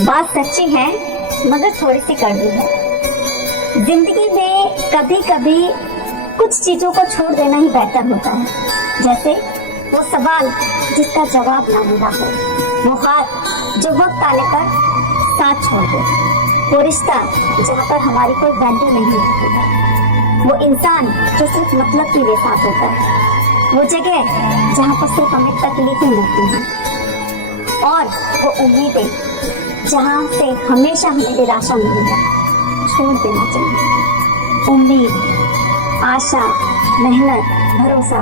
बात सच्ची है मगर थोड़ी सी कड़वी है। जिंदगी में कभी कभी कुछ चीजों को छोड़ देना ही बेहतर होता है, जैसे वो सवाल जिसका जवाब ना मिला हो, वो हाथ जो वक्त आने पर साथ छोड़ दे, वो रिश्ता जहाँ पर हमारी कोई वैल्यू नहीं होती है, वो इंसान जो सिर्फ मतलब के लिए साथ होता है, वो जगह जहाँ पर सिर्फ हमें तकलीफें मिलती हैं, और वो उम्मीदें जहाँ से हमेशा हमें निराशा मिली है, छोड़ देना चाहिए। उम्मीद, आशा, मेहनत, भरोसा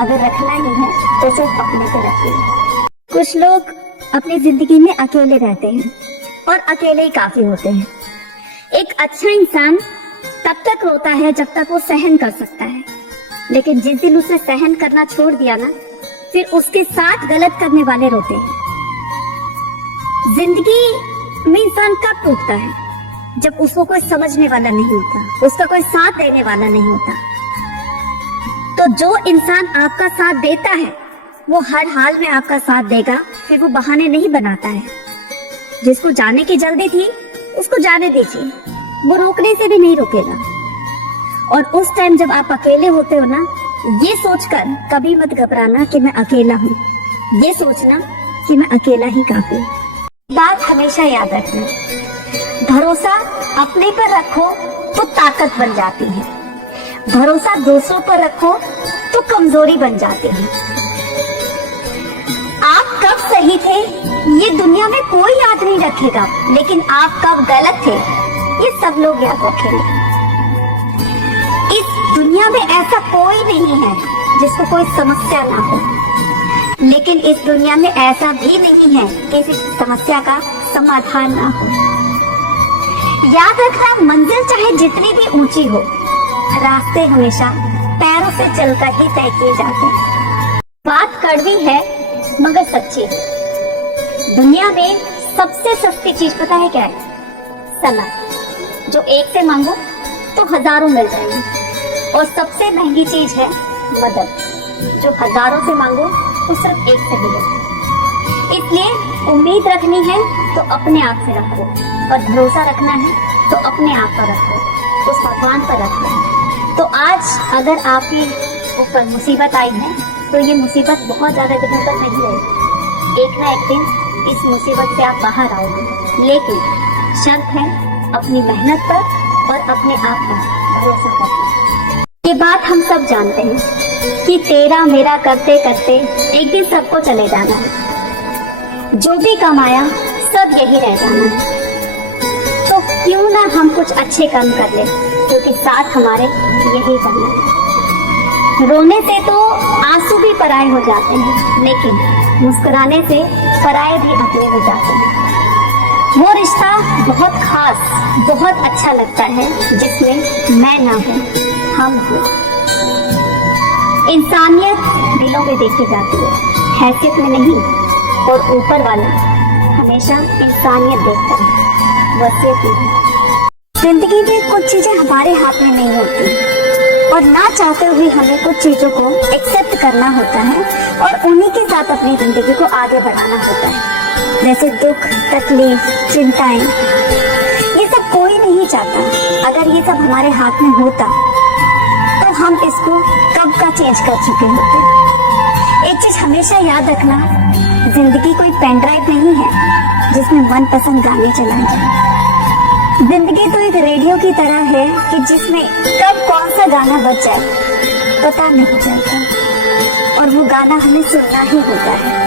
अगर रखना ही है तो सिर्फ अपने पे रखिए। कुछ लोग अपनी जिंदगी में अकेले रहते हैं और अकेले ही काफी होते हैं। एक अच्छा इंसान तब तक रोता है जब तक वो सहन कर सकता है, लेकिन जिस दिन उसे सहन करना छोड़ दिया ना, फिर उसके साथ गलत करने वाले रोते हैं। जिंदगी में इंसान कब टूटता है? जब उसको कोई समझने वाला नहीं होता, उसका कोई साथ देने वाला नहीं होता। तो जो इंसान आपका साथ देता है वो हर हाल में आपका साथ देगा, फिर वो बहाने नहीं बनाता है। जिसको जाने की जल्दी थी उसको जाने दीजिए, वो रोकने से भी नहीं रोकेगा। और उस टाइम जब आप अकेले होते हो ना, ये सोचकर कभी मत घबराना कि मैं अकेला हूँ, ये सोचना कि मैं अकेला ही काफी हूँ। बात हमेशा याद रखना, भरोसा अपने पर रखो तो ताकत बन जाती है, भरोसा दूसरों पर रखो तो कमजोरी बन जाती है। आप कब सही थे ये दुनिया में कोई याद नहीं रखेगा, लेकिन आप कब गलत थे ये सब लोग याद रखेंगे। इस दुनिया में ऐसा कोई नहीं है जिसको कोई समस्या ना हो, लेकिन इस दुनिया में ऐसा भी नहीं है कि इस समस्या का समाधान ना हो। याद रखना, मंजिल चाहे जितनी भी ऊंची हो, रास्ते हमेशा पैरों से चलकर ही तय किए जाते हैं। बात कड़वी है मगर सच्ची। दुनिया में सबसे सस्ती चीज पता है क्या है? समय। जो एक से मांगो तो हजारों मिल जाएंगे, और सबसे महंगी चीज है मदद, जो हजारों से मांगो तो सिर्फ एक से मिले। इसलिए उम्मीद रखनी है तो अपने आप से रखो, और भरोसा रखना है तो अपने आप पर रखो, उस भगवान पर रखो। तो आज अगर आपके ऊपर मुसीबत आई है तो ये मुसीबत बहुत ज्यादा दिनों तक नहीं रहेगी। एक ना एक दिन इस मुसीबत से आप बाहर आओगे, लेकिन शर्त है अपनी मेहनत पर और अपने आप पर भरोसा करना। ये बात हम सब जानते हैं कि तेरा मेरा करते करते एक दिन सबको चले जाना है, जो भी कमाया सब यही रह जाना है। तो क्यों ना हम कुछ अच्छे काम कर ले, क्योंकि साथ हमारे यही करना है। रोने से तो आंसू भी पराए हो जाते हैं, लेकिन मुस्कुराने से पराए भी अपने हो जाते हैं। वो रिश्ता बहुत खास, बहुत अच्छा लगता है जिसमें मैं ना हूँ, हम हो। इंसानियत दिलों में देखी जाती है, हैसियत में नहीं, और ऊपर वाला हमेशा इंसानियत देखता है, वसीयत नहीं। जिंदगी में कुछ चीजें हमारे हाथ में नहीं होती, और ना चाहते हुए हमें कुछ चीजों को एक्सेप्ट करना होता है और उन्हीं के साथ अपनी जिंदगी को आगे बढ़ाना होता है। जैसे दुख, तकलीफ, चिंताएं, ये सब कोई नहीं चाहता। अगर ये सब हमारे हाथ में होता तो हम इसको कब का चेंज कर चुके होते। एक चीज हमेशा याद रखना, जिंदगी कोई पेन ड्राइव नहीं है जिसमें मनपसंद गाने चलाए जाए। जिंदगी तो एक रेडियो की तरह है कि जिसमें कब कौन सा गाना बज जाए पता नहीं चलता, और वो गाना हमें सुनना ही होता है।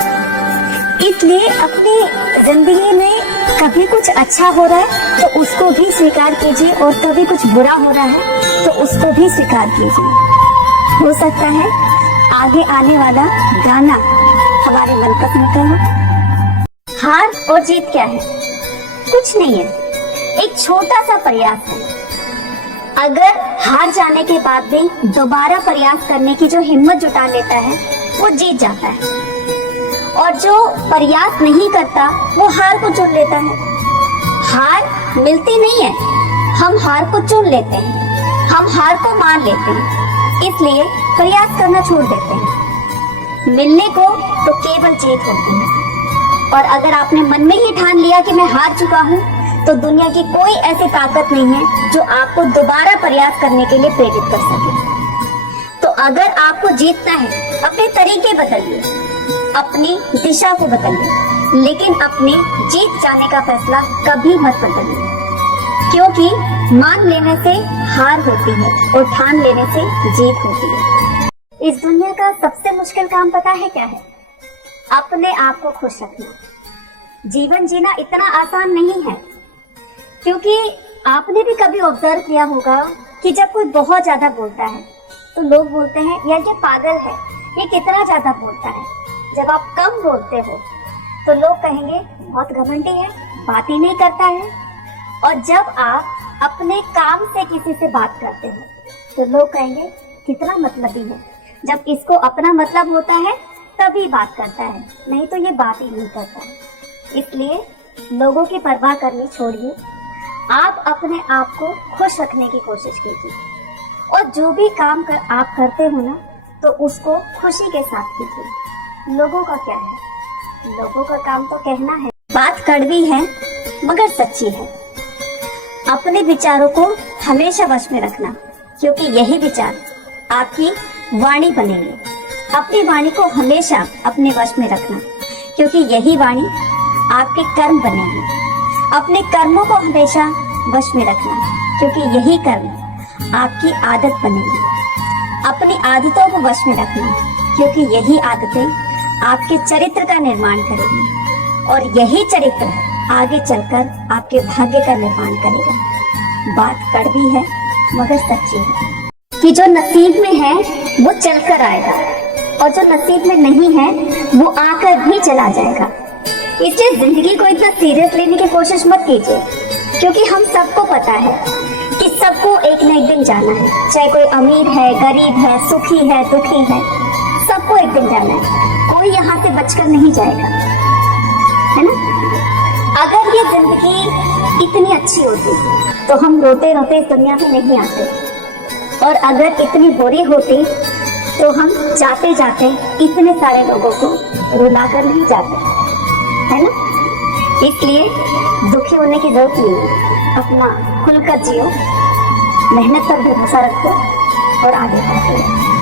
इसलिए अपनी जिंदगी में कभी कुछ अच्छा हो रहा है तो उसको भी स्वीकार कीजिए, और कभी कुछ बुरा हो रहा है तो उसको भी स्वीकार कीजिए। हो सकता है आगे आने वाला गाना हमारे मनपसंद का हो। हार और जीत क्या है? कुछ नहीं है, एक छोटा सा प्रयास है। अगर हार जाने के बाद भी दोबारा प्रयास करने की जो हिम्मत जुटा लेता है वो जीत जाता है, और जो प्रयास नहीं करता वो हार को चुन लेता है। हार मिलती नहीं है, हम हार को चुन लेते हैं, हम हार को मान लेते हैं, इसलिए प्रयास करना छोड़ देते हैं। मिलने को तो केवल जीत होती है, और अगर आपने मन में ही ठान लिया कि मैं हार चुका हूँ, तो दुनिया की कोई ऐसी ताकत नहीं है जो आपको दोबारा प्रयास करने के लिए प्रेरित कर सके। तो अगर आपको जीतना है, अपने तरीके बदलिए, अपनी दिशा को बदलिए, लेकिन अपने जीत जाने का फैसला कभी मत बदलिए, क्योंकि मान लेने से हार होती है और ठान लेने से जीत होती है। इस दुनिया का सबसे मुश्किल काम पता है क्या है? अपने आप को खुश रखना। जीवन जीना इतना आसान नहीं है, क्योंकि आपने भी कभी ऑब्जर्व किया होगा कि जब कोई बहुत ज्यादा बोलता है तो लोग बोलते हैं यार ये पागल है, ये कितना ज्यादा बोलता है। जब आप कम बोलते हो तो लोग कहेंगे बहुत घमंडी है, बात ही नहीं करता है। और जब आप अपने काम से किसी से बात करते हो तो लोग कहेंगे कितना मतलबी है, जब इसको अपना मतलब होता है तभी बात करता है, नहीं तो ये बात ही नहीं करता है। इसलिए लोगों की परवाह करनी छोड़िए, आप अपने आप को खुश रखने की कोशिश कीजिए और जो भी काम आप करते हो ना, तो उसको खुशी के साथ कीजिए। लोगों का क्या है, लोगों का काम तो कहना है। बात कड़वी है मगर सच्ची है। अपने विचारों को हमेशा वश में रखना, क्योंकि यही विचार आपकी वाणी बनेंगे। अपनी वाणी को हमेशा अपने वश में रखना, क्योंकि यही वाणी आपके कर्म बनेंगे। अपने कर्मों को हमेशा वश में रखना, क्योंकि यही कर्म आपकी आदत बनेगी। अपनी आदतों को वश में रखना, क्योंकि यही आदतें आपके चरित्र का निर्माण करेगी और यही चरित्र आगे चलकर आपके भाग्य का निर्माण करेगा। बात कड़वी है मगर सच्ची है कि जो नसीब में है वो चलकर आएगा और जो नसीब में नहीं है वो आकर भी चला जाएगा। इसलिए जिंदगी को इतना सीरियस लेने की कोशिश मत कीजिए, क्योंकि हम सबको पता है कि सबको एक न एक दिन जाना है। चाहे कोई अमीर है, गरीब है, सुखी है, दुखी है, सबको एक दिन जाना है। कोई यहाँ से बचकर नहीं जाएगा, है ना। अगर ये जिंदगी इतनी अच्छी होती तो हम रोते रोते इस दुनिया में नहीं आते, और अगर इतनी बुरी होती तो हम जाते जाते इतने सारे लोगों को रुला कर नहीं जाते, है ना। इसलिए दुखी होने की जरूरत नहीं है। अपना खुलकर जियो, मेहनत पर भरोसा रखो और आगे बढ़ो।